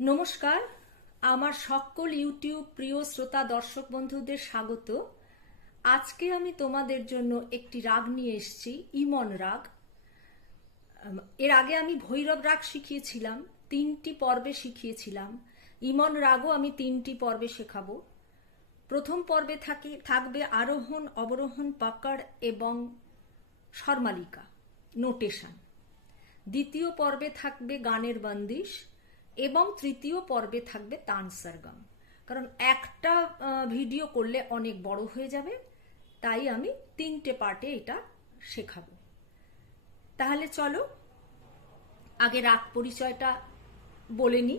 নমস্কার, আমার সকল ইউটিউব প্রিয় শ্রোতা দর্শক বন্ধুদের স্বাগত। আজকে আমি তোমাদের জন্য একটি রাগ নিয়ে এসেছি, ইমন রাগ। এর আগে আমি ভৈরব রাগ শিখিয়েছিলাম, তিনটি পর্বে শিখিয়েছিলাম। ইমন রাগও আমি তিনটি পর্বে শেখাবো। প্রথম পর্বে থাকে, থাকবে আরোহণ, অবরোহণ পাকড় এবং স্বরমালিকা নোটেশন। দ্বিতীয় পর্বে থাকবে গানের বন্দিশ। এবং তৃতীয় পর্বে থাকবে তান সরগম কারণ একটা ভিডিও করলে অনেক বড় হয়ে যাবে, তাই আমি তিনটে পার্টে এটা শেখাবো। তাহলে চলো, আগে রাগ পরিচয়টা বলে নি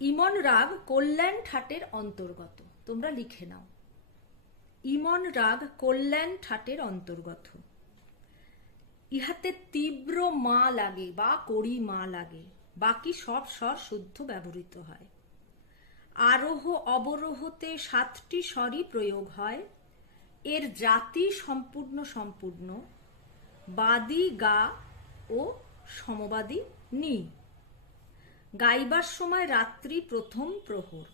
ইমন রাগ কল্যাণ ঠাটের অন্তর্গত, তোমরা লিখে নাও। ইমন রাগ কল্যাণ ঠাটের অন্তর্গত। ইহাতে তীব্র মা লাগে বা করি মা লাগে। বাকি সব স্বর শুদ্ধ ব্যবহৃত হয়। আরোহ অবরোহতে সাতটি স্বরই প্রয়োগ হয়। এর জাতি সম্পূর্ণ সম্পূর্ণ। বাদী, গা ও সমবাদী, নি। গাইবার সময় রাত্রি প্রথম প্রহর।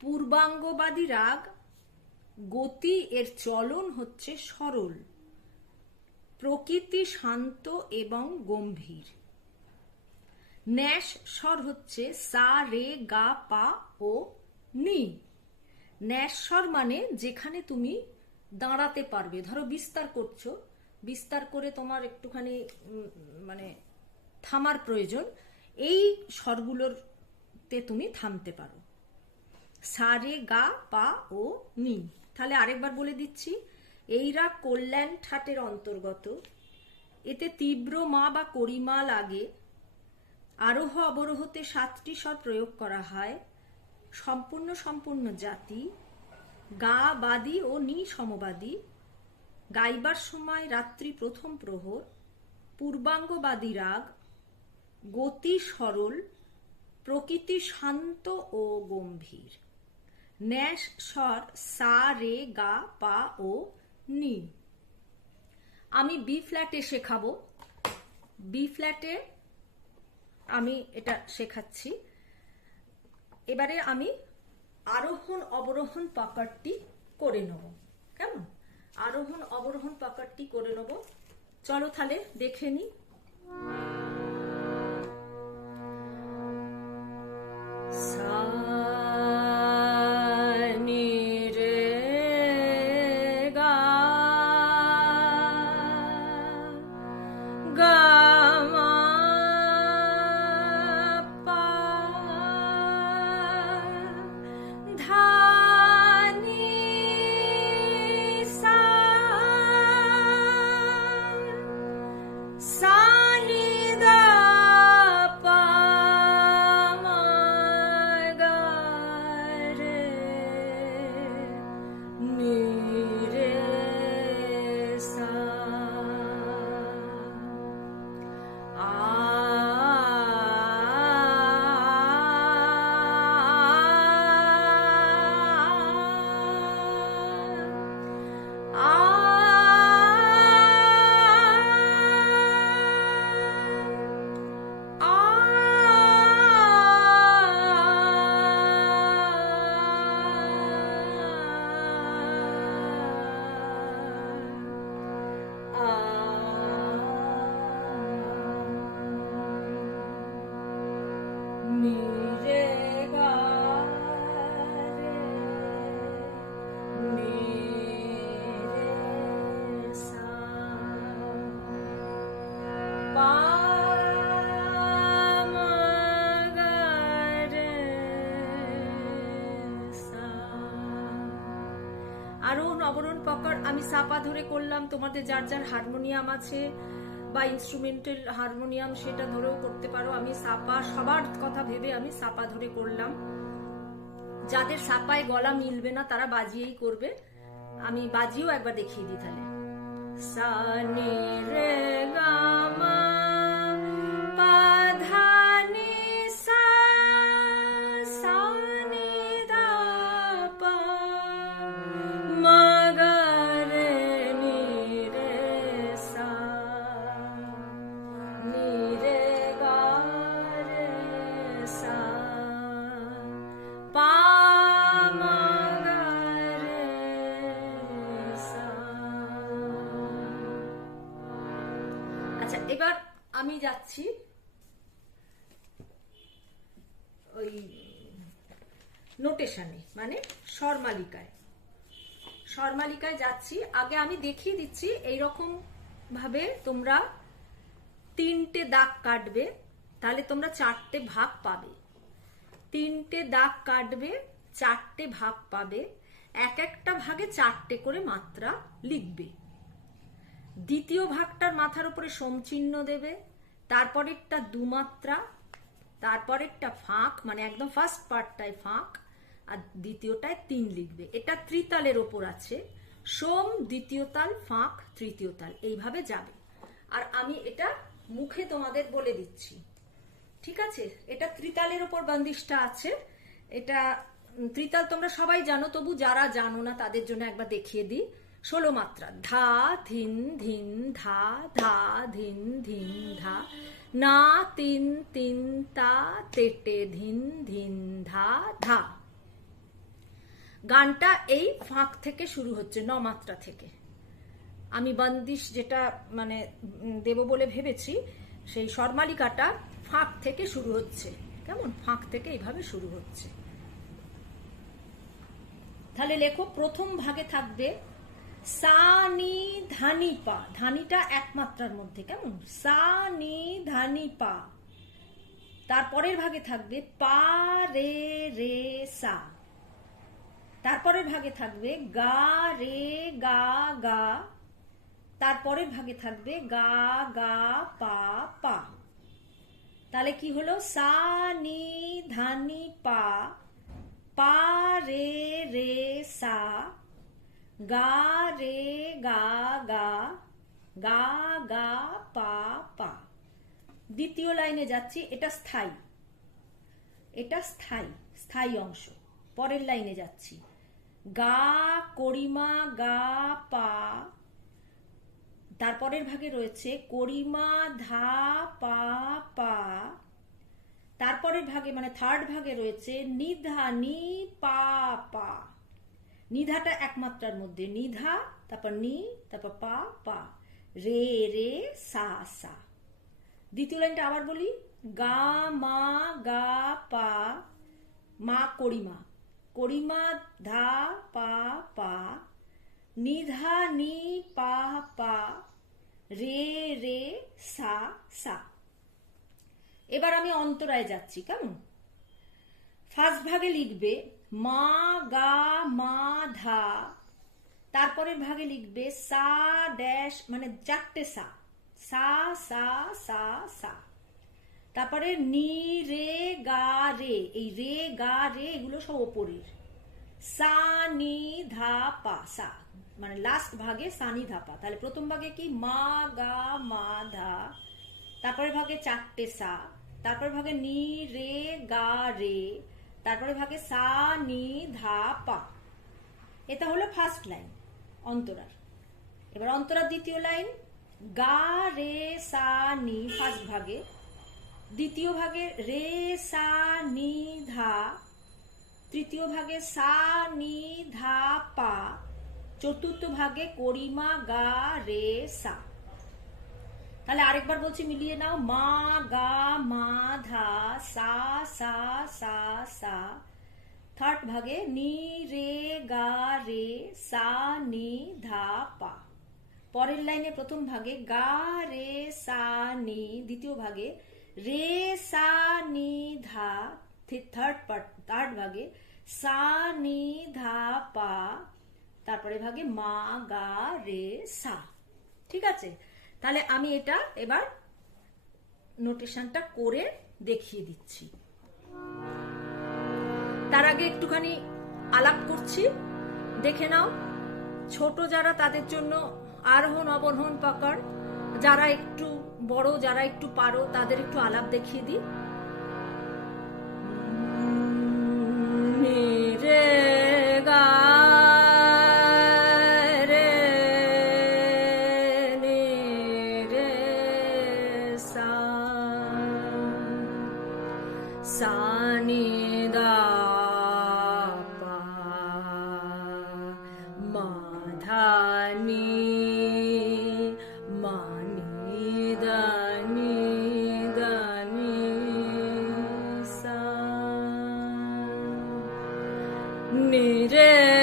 পূর্বাঙ্গবাদী রাগ, গতি এর চলন হচ্ছে সরল। প্রকৃতি শান্ত এবং গম্ভীর। ন্যাস স্বর হচ্ছে সা, রে, গা, পা ও নি। ন্যাস স্বর মানে যেখানে তুমি দাঁড়াতে পারবে। ধরো বিস্তার করছ। বিস্তার করে তোমার একটুখানি মানে থামার প্রয়োজন। এই স্বরগুলোরতে তুমি থামতে পারো। সা, রে, গা, পা ও নি। তাহলে আরেকবার বলে দিচ্ছি, এইরা কল্যাণ ঠাটের অন্তর্গত। এতে তীব্র মা বা করিমা লাগে। আরোহ অবরোহতে সাতটি স্বর প্রয়োগ করা হয়। সম্পূর্ণ সম্পূর্ণ জাতি, গা, বাদী ও নি সমবাদী। গাইবার সময় রাত্রি প্রথম প্রহর, পূর্বাঙ্গবাদী রাগ, গতি সরল, প্রকৃতি শান্ত ও গম্ভীর। ন্যাস স্বর সা, রে, গা, পা ও নি। আমি বি ফ্ল্যাটে শেখাবো। বি ফ্ল্যাটে আমি এটা শেখাচ্ছি। এবারে আমি আরোহণ অবরোহণ পাকারটি করে নেব। কেমন? আরোহণ অবরোহণ পাকারটি করে নেব। চলো তাহলে দেখে নি সা সাপা ধরে করলাম, তোমাদের যার যার হারমোনিয়াম আছে বা ইনস্ট্রুমেন্টাল হারমোনিয়াম সেটা ধরেও করতে পারো। আমি সাপা সবার কথা ভেবে আমি সাপা ধরে করলাম। যাদের সাপায় গলা মিলবে না, তারা বাজিয়েই করবে। আমি বাজিয়েও একবার দেখিয়ে দিই তাহলে। সানি রে গা মা আমি যাচ্ছি। ওই নোটেশনে মানে স্বরমালিকায়। স্বরমালিকায় যাচ্ছি। আগে আমি দেখিয়ে দিচ্ছি, এইরকম ভাবে তোমরা তিনটে দাগ কাটবে, তাহলে তোমরা চারটে ভাগ পাবে। তিনটে দাগ কাটবে, চারটে ভাগ পাবে। এক একটা ভাগে চারটে করে মাত্রা লিখবে। দ্বিতীয় ভাগটার মাথার উপরে সমচিহ্ন দেবে তারপরেরটা দুমাত্রা, তারপরেরটা ফাঁক মানে একদম ফার্স্ট পার্টটায় ফাঁক, আর দ্বিতীয়টায় তিন লিখবে। এটা ত্রিতালের ওপর আছে। সোম, দ্বিতীয় তাল, ফাঁক, তৃতীয় তাল, এইভাবে যাবে। আর আমি এটা মুখে তোমাদের বলে দিচ্ছি। ঠিক আছে? এটা ত্রিতালের ওপর বন্দিশটা আছে। এটা ত্রিতাল তোমরা সবাই জানো, তবু যারা জানো না, তাদের জন্য একবার দেখিয়ে দিই। ষোলো মাত্রা। ধা, ধিন ধিন, ধা ধা, ধিন ধিন, ধা। না, তিন তিন, তা, তেটে, ধিন ধিন, ধা ধা। গানটা এই ফাঁক থেকে শুরু হচ্ছে, ন মাত্রা থেকে। আমি বন্দিশ যেটা মানে দেব বলে ভেবেছি, সেই স্বরমালিকাটা ফাঁক থেকে শুরু হচ্ছে। কেমন? ফাঁক থেকে এইভাবে শুরু হচ্ছে। তাহলে লেখো, প্রথম ভাগে থাকবে সা ধানি, পা। ধানিটা এক মাত্রার মধ্যে, কেমন? সা ধানি, পা। তারপরের ভাগে থাকবে পা, রে রে, সা। তারপরের ভাগে থাকবে গা, রে, গা গা। তারপরের ভাগে থাকবে গা গা, পা পা। তাহলে কি হলো? সা, নি, ধানি, পা। পা, রে রে, সা। গা রে গা গা গা গা পা পা। দ্বিতীয় লাইনে যাচ্ছি, এটা স্থায়ী। এটা স্থায়ী স্থায়ী অংশ। পরের লাইনে যাচ্ছি। গা, করিমা, গা, পা। তারপরের ভাগে রয়েছে, করিমা, ধা, পা পা। তারপরের ভাগে মানে থার্ড ভাগে রয়েছে, নিধা, নি, পা পা। নিধাটা একমাত্রার মধ্যে। নিধা, তারপর নি, তারপর পা পা। রে রে, সা সা। দ্বিতীয় লাইনটা আবার বলি। গা, মা, গা, পা, মা, করিমা। করিমা, ধা, পা পা। নিধা, নি, পা পা। রে রে, সা সা। এবার আমি অন্তরায় যাচ্ছি, কেমন? ফার্স্ট ভাগে লিখবে মা গা মা ধা। তারপরের ভাগে লিখবে সা ড্যাশ মানে চারটে সা। সা সা সা সা। তারপরে নি, রে, গা, রে। এই রে, গা, রে এগুলো সব ওপরের। সা, নি, ধা, পা, সা। মানে লাস্ট ভাগে সানি ধাপা তাহলে প্রথম ভাগে কি? মা, গা, মা, ধা। তারপরে ভাগে চারটে সা। তারপরে ভাগে নি, রে, গা, রে। তারপরে ভাগে সা, নি, ধা, পা। এটা হলো ফার্স্ট লাইন অন্তরার। এবার অন্তরার দ্বিতীয় লাইন গা, রে, সা, নি ফার্স্ট ভাগে। দ্বিতীয় ভাগে রে, সা, নি, ধা। তৃতীয় ভাগে সা, নি, ধা, পা। চতুর্থ ভাগে করিমা, গা, রে, সা। তাহলে আরেকবার বলছি মিলিয়ে নাও। মা, গা, মা, ধা, সা সা সা সা। থার্ড ভাগে নি, রে, গা, রে, সা, নি, ধা, পা। পরের লাইনে প্রথম ভাগে গা, রে, সা, নি, দ্বিতীয় ভাগে রে, সা, নি, ধা থার্ড পার্ট থার্ড ভাগে সা, নি, ধা, পা। তারপরে ভাগে মা, গা, রে, সা। ঠিক আছে? তাহলে আমি এটা এবার নোটেশনটা করে দেখিয়ে দিচ্ছি। তার আগে একটুখানি আলাপ করছি। দেখে নাও, ছোট যারা তাদের জন্য আরোহণ অবরোহণ পাকড় যারা একটু বড়, যারা একটু পারো, তাদের একটু আলাপ দেখিয়ে দিই। 미래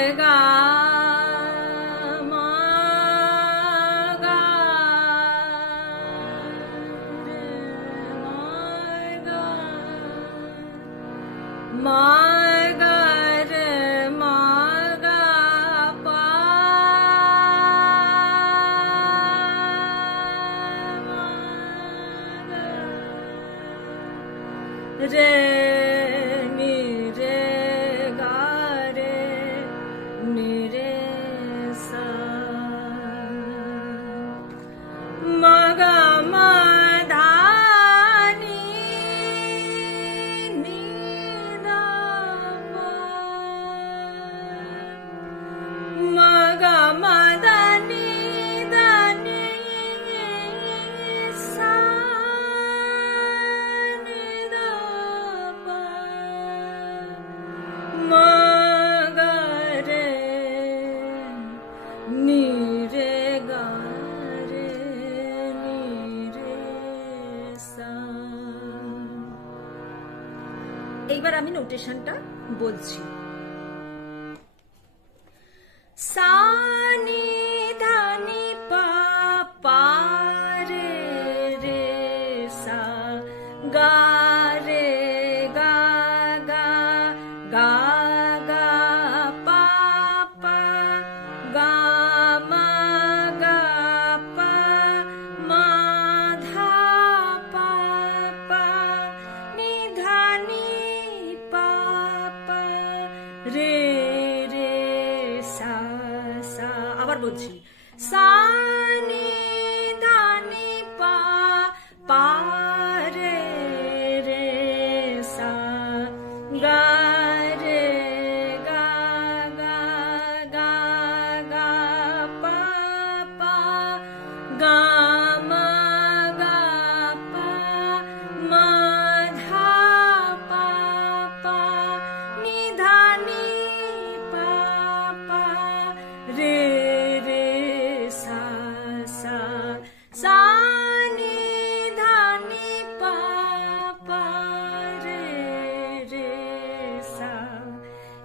নোটেশনটা বলছি।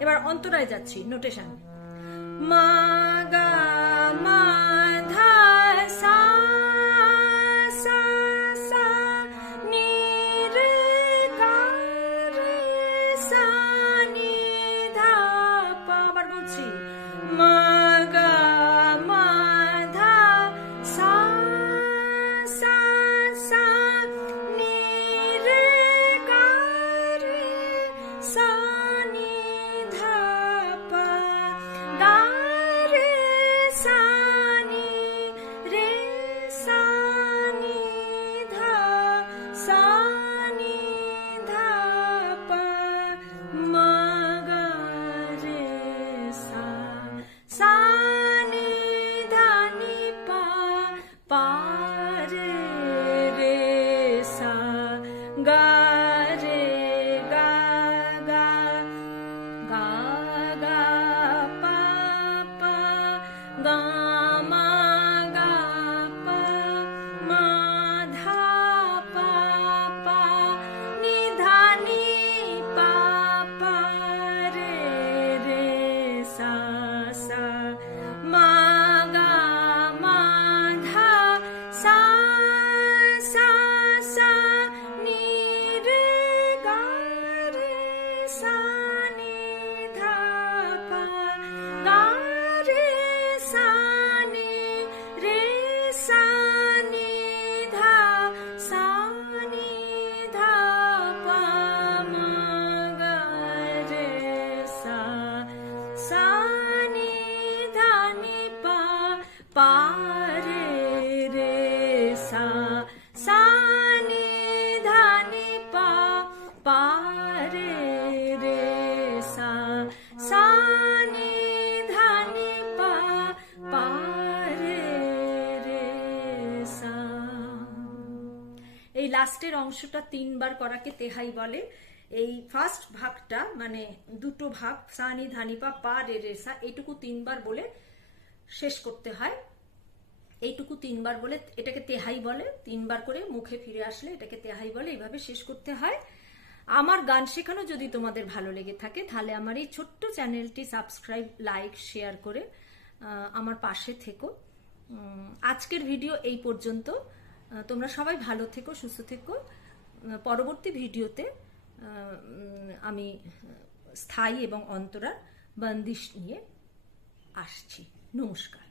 এবার অন্তরায় যাচ্ছি নোটেশন মা ফার্স্টের অংশটা তিনবার করাকে তেহাই বলে। এই ফার্স্ট ভাগটা মানে দুটো ভাগ, সানি, ধানিপা, পা, রে রেসা এটুকু তিনবার বলে শেষ করতে হয়। এইটুকু তিনবার বলে এটাকে তেহাই বলে। তিনবার করে মুখে ফিরে আসলে এটাকে তেহাই বলে, এইভাবে শেষ করতে হয়। আমার গান শেখানো যদি তোমাদের ভালো লেগে থাকে, তাহলে আমার এই ছোট্ট চ্যানেলটি সাবস্ক্রাইব, লাইক, শেয়ার করে আমার পাশে থেকো। আজকের ভিডিও এই পর্যন্ত। তোমরা সবাই ভালো থেকো, সুস্থ থেকো। পরবর্তী ভিডিওতে আমি স্থায়ী এবং অন্তরার বন্দিশ নিয়ে আসছি। নমস্কার।